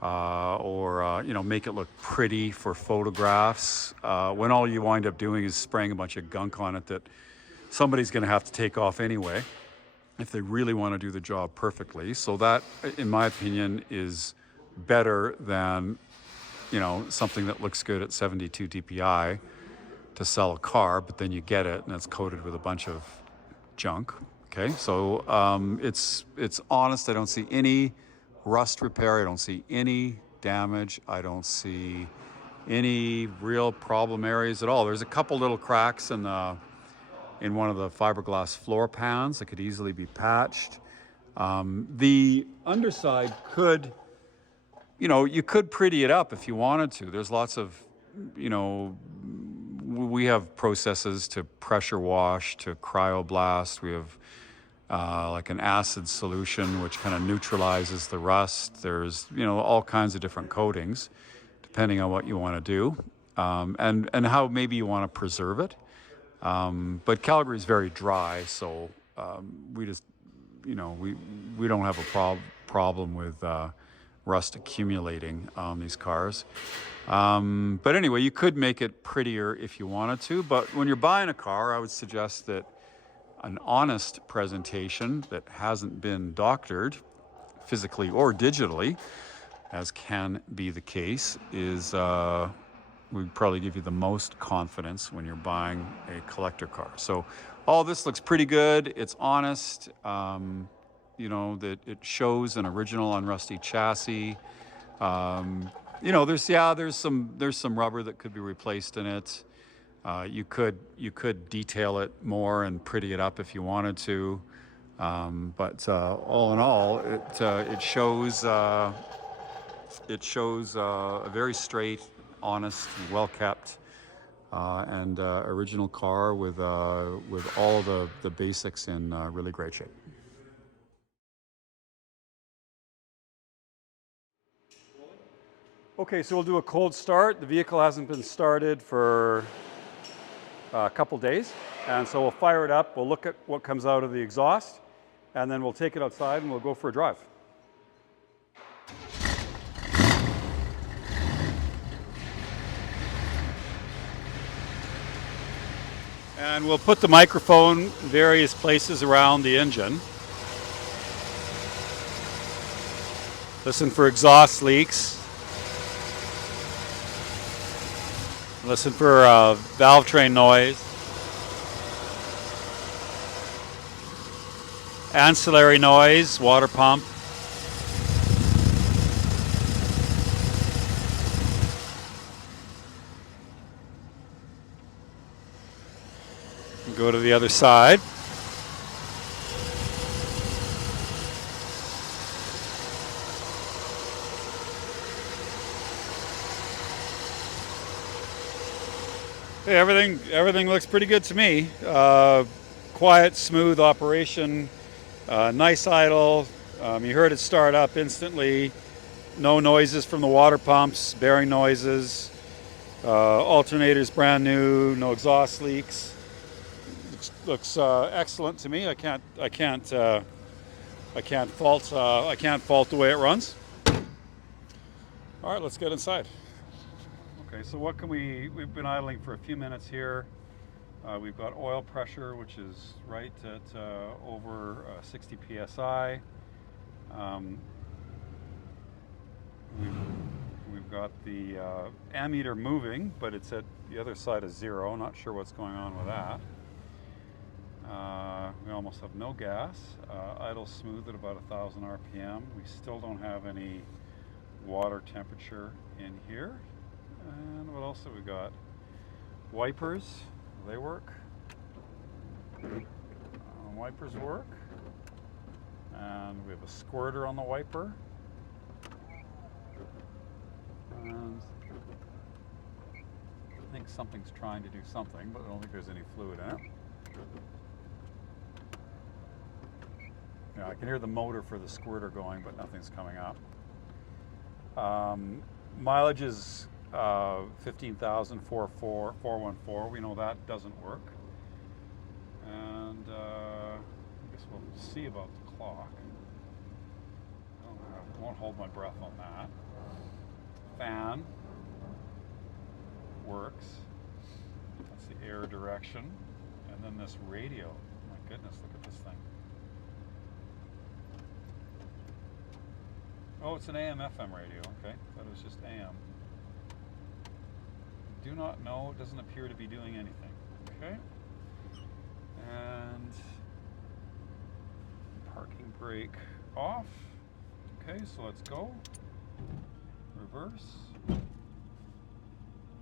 you know, make it look pretty for photographs, when all you wind up doing is spraying a bunch of gunk on it that somebody's going to have to take off anyway if they really want to do the job perfectly. So that, in my opinion, is better than, you know, something that looks good at 72 DPI to sell a car, but then you get it and it's coated with a bunch of junk. Okay, so it's honest. I don't see any rust repair. I don't see any damage. I don't see any real problem areas at all. There's a couple little cracks in one of the fiberglass floor pans that could easily be patched. The underside could, you know, you could pretty it up if you wanted to. There's lots of, you know, we have processes to pressure wash, to cryoblast. We have like an acid solution which kind of neutralizes the rust. There's, you know, all kinds of different coatings depending on what you want to do and how maybe you want to preserve it. But Calgary is very dry, so we just, you know, we don't have a problem with rust accumulating on these cars. But anyway, you could make it prettier if you wanted to, but when you're buying a car, I would suggest that an honest presentation that hasn't been doctored physically or digitally, as can be the case, is would probably give you the most confidence when you're buying a collector car. So all this looks pretty good. It's honest. You know, that it shows an original unrusty chassis. You know, there's some rubber that could be replaced in it. You could detail it more and pretty it up if you wanted to. But all in all, it shows a very straight, honest, well-kept, and original car with all the basics in really great shape. Okay, so we'll do a cold start. The vehicle hasn't been started for a couple days, and so we'll fire it up. We'll look at what comes out of the exhaust, and then we'll take it outside and we'll go for a drive. And we'll put the microphone in various places around the engine. Listen for exhaust leaks. Listen for valve train noise. Ancillary noise, water pump. Go to the other side. Hey, everything looks pretty good to me. Quiet, smooth operation, nice idle. You heard it start up instantly. No noises from the water pumps, bearing noises. Alternator's brand new, no exhaust leaks. Looks excellent to me. I can't fault the way it runs. All right, let's get inside. Okay, so what can we've been idling for a few minutes here. We've got oil pressure, which is right at over 60 psi. We've got the ammeter moving, but it's at the other side of zero. Not sure what's going on with that. We almost have no gas. Idle smooth at about 1,000 RPM. We still don't have any water temperature in here. And what else have we got? Wipers, they work. Wipers work. And we have a squirter on the wiper. And I think something's trying to do something, but I don't think there's any fluid in it. Yeah, I can hear the motor for the squirter going, but nothing's coming up. Mileage is 15,414. We know that doesn't work. And I guess we'll see about the clock. I won't hold my breath on that. Fan works. That's the air direction. And then this radio. My goodness, look at this thing. Oh, it's an AM FM radio. Okay, that was just AM. Do not know, it doesn't appear to be doing anything. Okay. And parking brake off. Okay, so let's go. Reverse.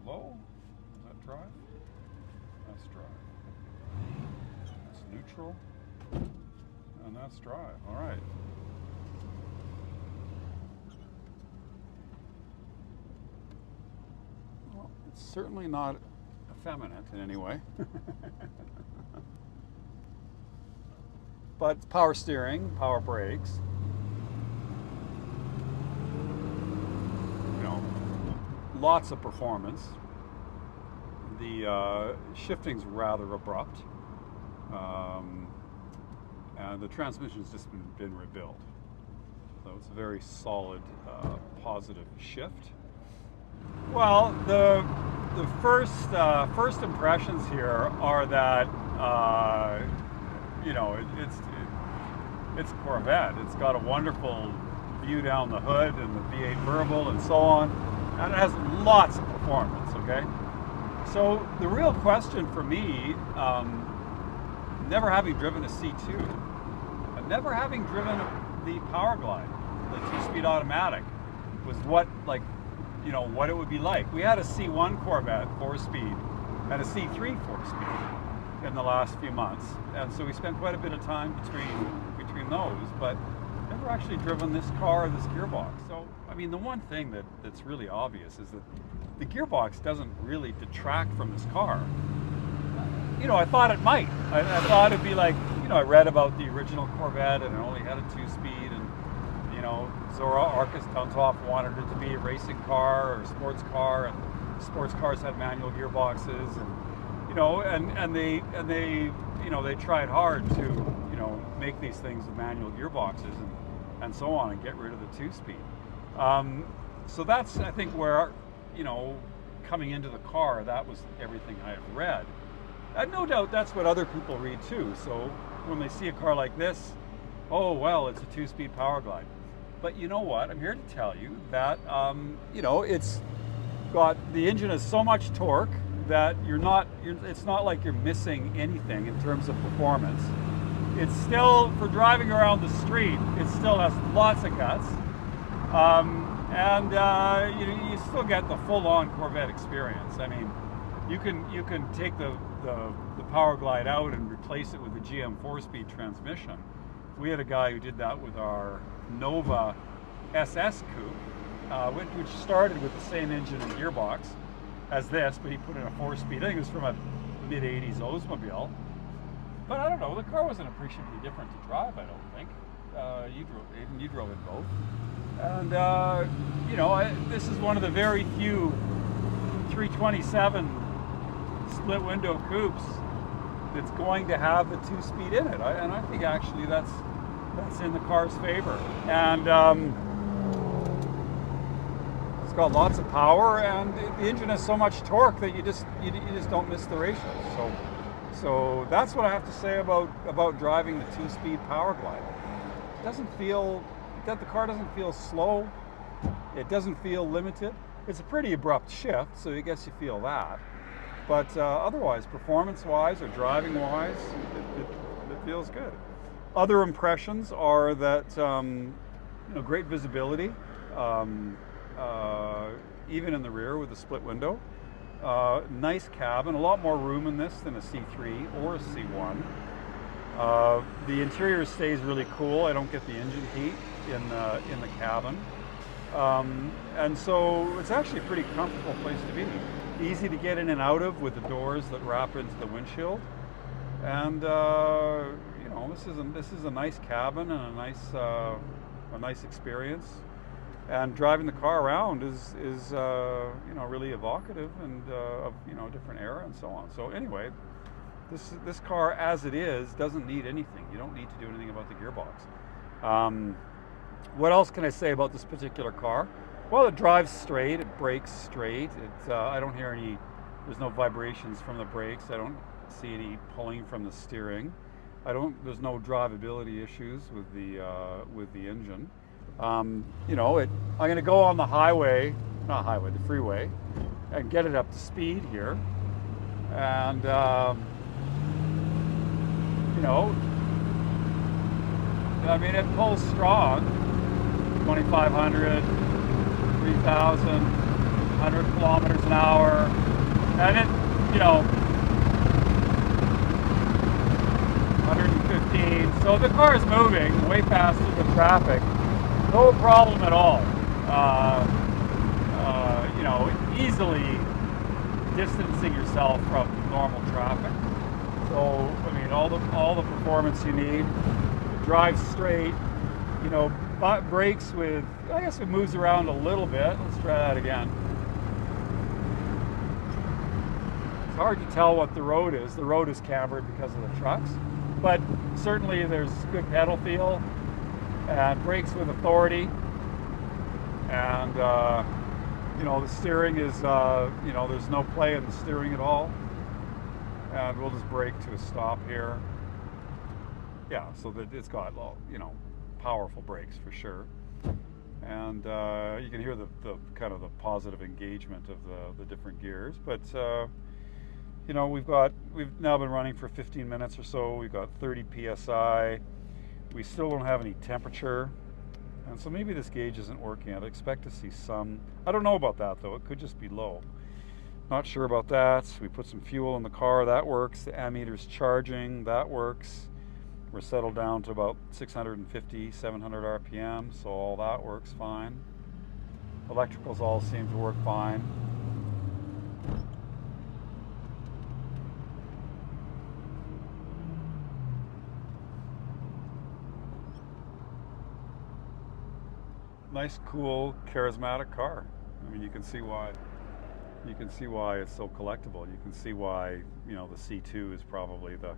Low. Is that drive? That's drive. That's neutral. And that's drive. All right. Well, it's certainly not effeminate in any way. But power steering, power brakes. You know, lots of performance. The shifting's rather abrupt. And the transmission's just been rebuilt. So it's a very solid, positive shift. Well, the first impressions here are that it's a Corvette. It's got a wonderful view down the hood and the V8 Verbal and so on, and it has lots of performance. Okay, so the real question for me, never having driven a C2, and never having driven the Powerglide, the 2-speed automatic, was what it would be like. We had a C1 Corvette 4-speed and a C3 4-speed in the last few months, and so we spent quite a bit of time between those, but never actually driven this car or this gearbox. So I mean, the one thing that's really obvious is that the gearbox doesn't really detract from this car. I thought it might. I thought it'd be like, I read about the original Corvette and it only had a 2-speed, and Zora Arkus Tuntoff wanted it to be a racing car or a sports car, and sports cars had manual gearboxes, and they tried hard to make these things with manual gearboxes and so on, and get rid of the 2-speed. So that's, I think, where coming into the car, that was everything I had read. And no doubt that's what other people read too. So when they see a car like this, oh well, it's a 2-speed Powerglide. But you know what? I'm here to tell you that it's got, the engine has so much torque that it's not like you're missing anything in terms of performance. It's still, for driving around the street, it still has lots of guts, and you still get the full-on Corvette experience. I mean, you can take the Powerglide out and replace it with a GM 4-speed transmission. We had a guy who did that with our Nova SS Coupe, which started with the same engine and gearbox as this, but he put in a 4-speed. I think it was from a mid-'80s Oldsmobile. But I don't know, the car wasn't appreciably different to drive, I don't think. You drove it both. And, this is one of the very few 327 split window coupes that's going to have the 2-speed in it. And I think actually that's in the car's favor. And it's got lots of power, and the engine has so much torque that you just don't miss the ratios. So that's what I have to say about driving the 2-speed Powerglide. It doesn't feel, the car doesn't feel slow. It doesn't feel limited. It's a pretty abrupt shift, so I guess you feel that. But otherwise, performance-wise or driving-wise, it feels good. Other impressions are that great visibility, even in the rear with a split window. Nice cabin, a lot more room in this than a C3 or a C1. The interior stays really cool. I don't get the engine heat in the cabin. And so it's actually a pretty comfortable place to be. Easy to get in and out of with the doors that wrap into the windshield. And this is a nice cabin and a nice experience. And driving the car around is really evocative and of different era and so on. So anyway, this car as it is doesn't need anything. You don't need to do anything about the gearbox. What else can I say about this particular car? Well, it drives straight, it brakes straight. I don't hear any. There's no vibrations from the brakes. I don't see any pulling from the steering. There's no drivability issues with the engine. I'm going to go on the the freeway, and get it up to speed here. And, it pulls strong, 2,500, 3,000, 100 kilometers an hour. And it, 115. So the car is moving way faster than traffic. No problem at all. Easily distancing yourself from normal traffic. So, all the performance you need. It drives straight. Brakes with, I guess it moves around a little bit. Let's try that again. It's hard to tell what the road is. The road is cambered because of the trucks. But certainly there's good pedal feel. and brakes with authority, and you know, the steering is you know, there's no play in the steering at all, and we'll just brake to a stop here. Yeah, so that it's got, you know, powerful brakes for sure, and you can hear the kind of the positive engagement of the different gears. But you know, we've now been running for 15 minutes or so. We've got 30 psi. We still don't have any temperature, and so maybe this gauge isn't working. I'd expect to see some. I don't know about that though. It could just be low. Not sure about that. We put some fuel in the car. That works. The ammeter's charging. That works. We're settled down to about 650, 700 RPM, so all that works fine. Electricals all seem to work fine. Nice, cool, charismatic car. I mean, you can see why. You can see why it's so collectible. You can see why, you know, the C2 is probably the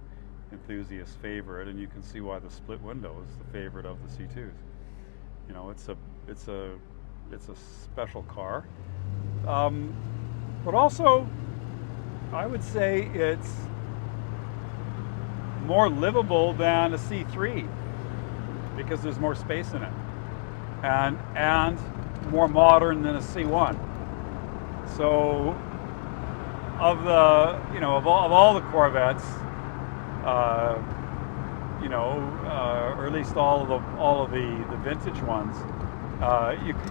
enthusiast favorite, and you can see why the split window is the favorite of the C2s. You know, it's a special car, but also I would say it's more livable than a C3 because there's more space in it, and more modern than a C1. So of the, you know, of all the Corvettes, you know, or at least all of the vintage ones,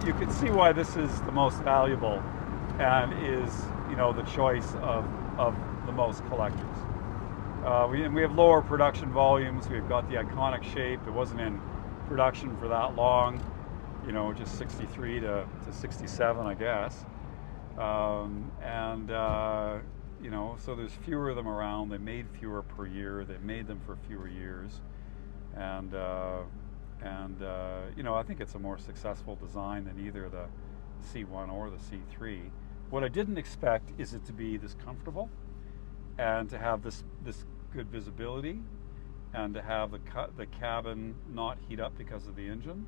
you can see why this is the most valuable and is, you know, the choice of the most collectors. We have lower production volumes. We've got the iconic shape. It wasn't in production for that long, you know, just 63 to 67, I guess. You know, so there's fewer of them around. They made fewer per year. They made them for fewer years, and you know, I think it's a more successful design than either the C1 or the C3. What I didn't expect is it to be this comfortable, and to have this good visibility, and to have the cabin not heat up because of the engine.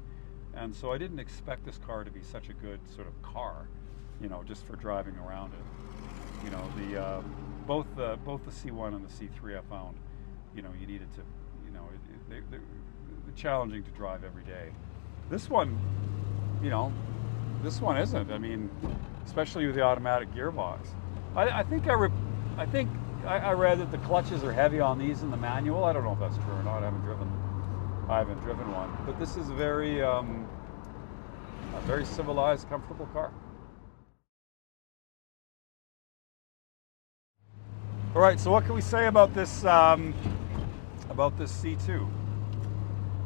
And so I didn't expect this car to be such a good sort of car, you know, just for driving around it. You know, both the C1 and the C3 I found, you know, you needed to, you know, they're challenging to drive every day. This one, you know, this one isn't. I mean, especially with the automatic gearbox. I think I read that the clutches are heavy on these in the manual. I don't know if that's true or not. I haven't driven one. But this is a very civilized, comfortable car. All right, so what can we say about this C2?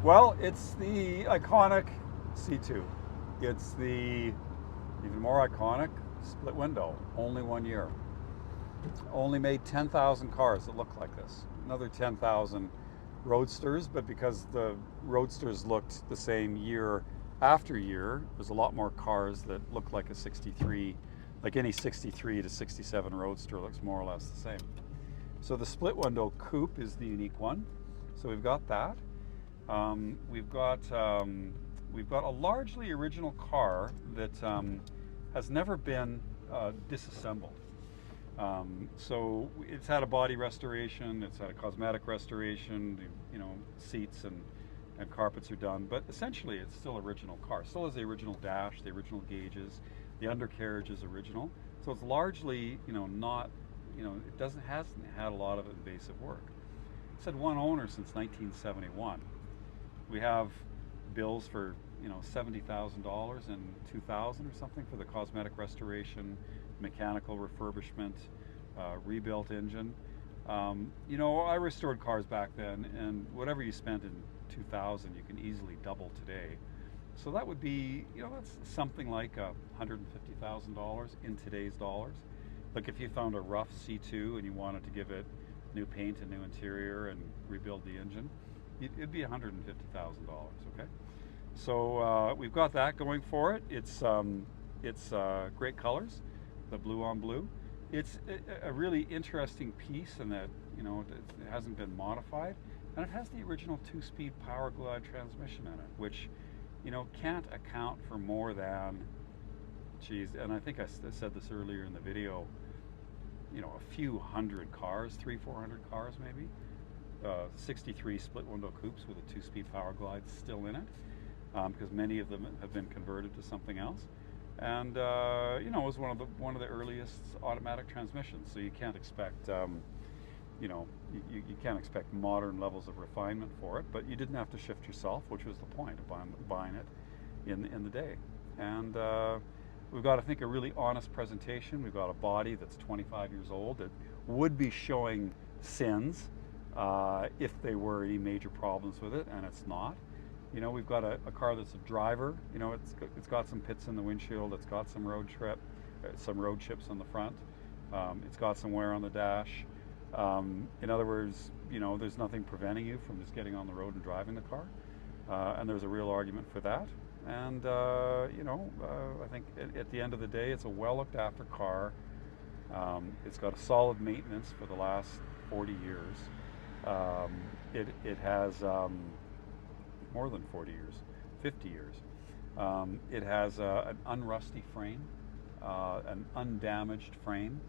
Well, it's the iconic C2. It's the even more iconic split window. Only 1 year. Only made 10,000 cars that look like this. Another 10,000 Roadsters, but because the Roadsters looked the same year after year, there's a lot more cars that look like a 63, like any 63 to 67 Roadster looks more or less the same. So the split window coupe is the unique one. So we've got that. We've got a largely original car that has never been disassembled. So it's had a body restoration, it's had a cosmetic restoration, you know, seats and carpets are done, but essentially it's still original car. Still has the original dash, the original gauges, the undercarriage is original. So it's largely, you know, not, you know, hasn't had a lot of invasive work. It's had one owner since 1971. We have bills for, you know, $70,000 in 2000 or something for the cosmetic restoration, mechanical refurbishment, rebuilt engine. You know, I restored cars back then, and whatever you spent in 2000, you can easily double today. So that would be, you know, that's something like $150,000 in today's dollars. Like if you found a rough C2 and you wanted to give it new paint and new interior and rebuild the engine, it'd be $150,000, okay? So we've got that going for it. It's great colors, the blue on blue. It's a really interesting piece in that, you know, it hasn't been modified, and it has the original 2-speed power glide transmission in it, which can't account for more than, geez, and I think I said this earlier in the video, a few hundred cars, 300-400 cars maybe. 63 split window coupes with a 2-speed power glide still in it, because many of them have been converted to something else. And it was one of the earliest automatic transmissions, so you can't expect you can't expect modern levels of refinement for it, but you didn't have to shift yourself, which was the point of buying it in the day. And we've got, I think, a really honest presentation. We've got a body that's 25 years old that would be showing sins if there were any major problems with it, and it's not. We've got a car that's a driver. It's got some pits in the windshield. It's got some road chips on the front. It's got some wear on the dash. In other words, there's nothing preventing you from just getting on the road and driving the car. And there's a real argument for that. And, I think at the end of the day, it's a well looked after car. It's got a solid maintenance for the last 40 years. It has more than 40 years, 50 years. It has an unrusty frame, an undamaged frame.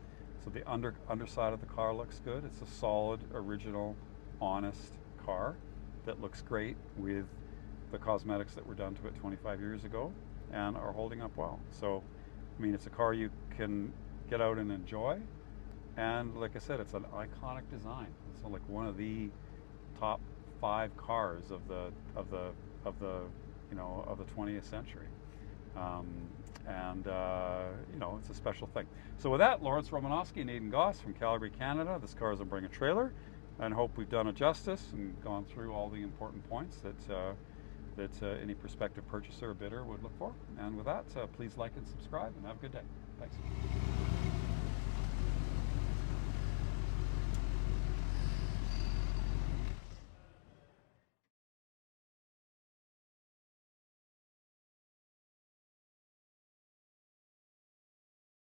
So the underside of the car looks good. It's a solid, original, honest car that looks great with the cosmetics that were done to it 25 years ago and are holding up well. So, it's a car you can get out and enjoy. And like I said, it's an iconic design. It's like one of the top 5 cars of the 20th century. It's a special thing. So with that, Lromanosky and Aidan Goss from Calgary, Canada. This car is a Bring a Trailer, and hope we've done it justice and gone through all the important points that any prospective purchaser or bidder would look for. And with that, please like and subscribe, and have a good day. Thanks.